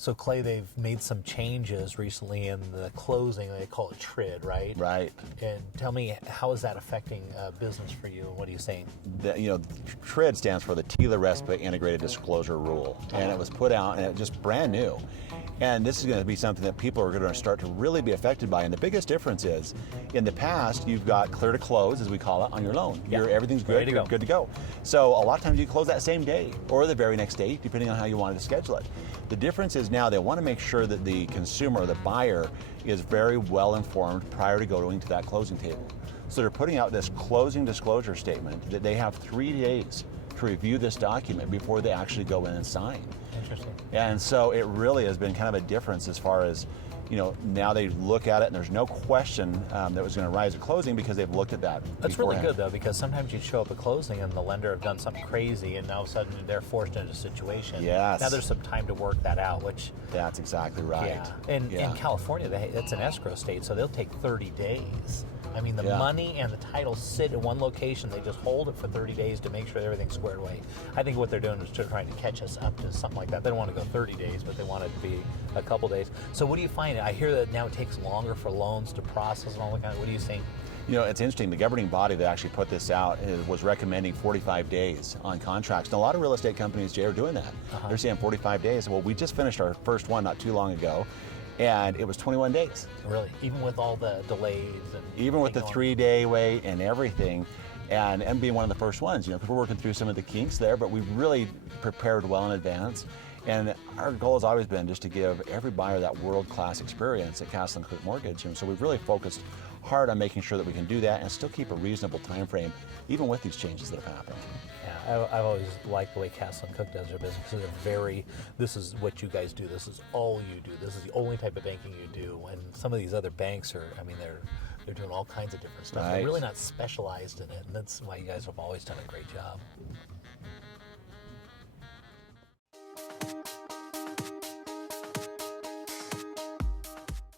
So Clay, they've made some changes recently in the closing. They call it TRID, right? Right. And tell me, how is that affecting business for you? What are you saying? TRID stands for the TILA RESPA Integrated Disclosure Rule, and it was put out, and it's just brand new. And this is going to be something that people are going to start to really be affected by. And the biggest difference is, in the past, you've got clear to close, as we call it, on your loan. Yeah. Everything's good, you're good to go. So a lot of times you close that same day or the very next day, depending on how you wanted to schedule it. The difference is now they want to make sure that the consumer, the buyer, is very well informed prior to going to that closing table. So they're putting out this closing disclosure statement that they have 3 days to review this document before they actually go in and sign. Interesting. And so it really has been kind of a difference as far as, now they look at it and there's no question that was going to rise at closing because they've looked at that. That's beforehand. really good, though, because sometimes you show up at closing and the lender have done something crazy, and now all of a sudden they're forced into a situation. Yes. Now there's some time to work that out, which... That's exactly right. Yeah. And in California, it's an escrow state, so they'll take 30 days. I mean, the money and the title sit in one location. They just hold it for 30 days to make sure everything's squared away. I think what they're doing is trying to catch us up to something like that. They don't want to go 30 days, but they want it to be a couple days. So what do you find? I hear that now it takes longer for loans to process and all that kind of. What are you seeing? It's interesting. The governing body that actually put this out was recommending 45 days on contracts. And a lot of real estate companies, Jay, are doing that. They're saying 45 days. Well, we just finished our first one not too long ago, and it was 21 days. Really? Even with all the delays? And even with the 3-day wait and everything, and being one of the first ones, because we're working through some of the kinks there, but we've really prepared well in advance. And our goal has always been just to give every buyer that world-class experience at Castle & Cooke Mortgage. And so we've really focused hard on making sure that we can do that and still keep a reasonable time frame, even with these changes that have happened. Yeah, I've always liked the way Castle & Cooke does their business, because this is what you guys do, this is all you do, this is the only type of banking you do. And some of these other banks are, they're doing all kinds of different stuff. Right. They're really not specialized in it, and that's why you guys have always done a great job.